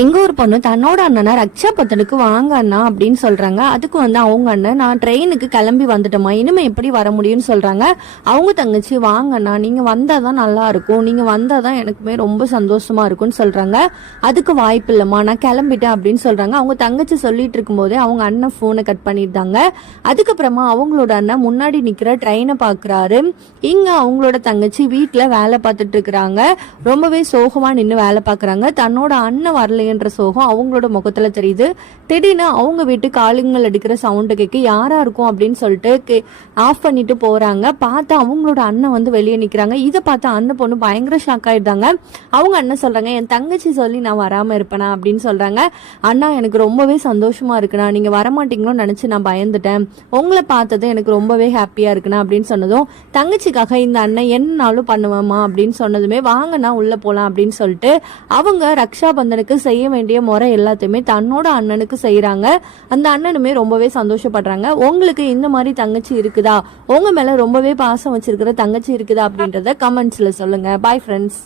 எங்க ஒரு பொண்ணு தன்னோட அண்ணனை ரக்ஷா பந்தனுக்கு வாங்க அண்ணா அப்படின்னு சொல்றாங்க. அதுக்கு அவங்க அண்ணன் நான் ட்ரெயினுக்கு கிளம்பி வந்துட்டோமா, இனிமே எப்படி வர முடியும்னு சொல்றாங்க. அவங்க தங்கச்சி வாங்கண்ணா, நீங்க வந்தாதான் நல்லா இருக்கும், நீங்க வந்தாதான் எனக்குமே ரொம்ப சந்தோஷமா இருக்கும்னு சொல்றாங்க. அதுக்கு வாய்ப்பு இல்லம்மா, நான் கிளம்பிட்டேன் அப்படின்னு சொல்றாங்க. அவங்க தங்கச்சி சொல்லிட்டு இருக்கும் போதே அவங்க அண்ணன் போனை கட் பண்ணிட்டாங்க. அதுக்கப்புறமா அவங்களோட அண்ணன் முன்னாடி நிக்கிற ட்ரெயினை பாக்குறாரு. இங்க அவங்களோட தங்கச்சி வீட்டுல வேலை பார்த்துட்டு இருக்கிறாங்க. ரொம்பவே சோகமா நின்று வேலை பாக்குறாங்க. தன்னோட அண்ணன் வரல என்ற சோகம் அவங்களோட முகத்துல தெரியுது. திடீர்னு அவங்க வீட்டு காலிங்கள் அடிக்கிற சவுண்டு கேட்க யாரா இருக்கும் அப்படின்னு சொல்லிட்டு ஆஃப் பண்ணிட்டு போறாங்க. பார்த்தா அவங்களோட அண்ணன் வெளியே நிக்கிறாங்க. இதை பார்த்து அண்ணன் பொண்ணு பயங்கர ஷாக் ஆயிடுறாங்க. அவங்க அண்ணன் சொல்றாங்க, என் தங்கச்சி சொல்லி நான் வராம இருப்பேனா அப்படின்னு சொல்றாங்க. அண்ணா எனக்கு ரொம்பவே சந்தோஷமா இருக்குண்ணா, நீங்க வரமாட்டீங்களோன்னு நினைச்சு நான் பயந்துட்டேன், உங்களை பார்த்தது எனக்கு ரொம்பவே ஹாப்பியா இருக்குண்ணா அப்படின்னு சொன்னதும் தங்கச்சிக்காக இந்த அண்ணன் என்னன்னாலும் பண்ணுவேமா அப்படின்னு சொன்னதுமே வாங்கண்ணா உள்ள போலாம் அப்படின்னு சொல்லிட்டு அவங்க ரக்ஷா பந்தனுக்கு செய்ய வேண்டிய முறை எல்லாத்தையுமே தன்னோட அண்ணனுக்கு செய்யறாங்க. அந்த அண்ணனுமே ரொம்பவே சந்தோஷப்படுறாங்க. உங்களுக்கு இந்த மாதிரி தங்கச்சி இருக்குதா, உங்க மேல ரொம்பவே பாசம் வச்சிருக்கிற தங்கச்சி இருக்குதா அப்படின்றத கமெண்ட்ஸ்ல சொல்லுங்க. Bye friends.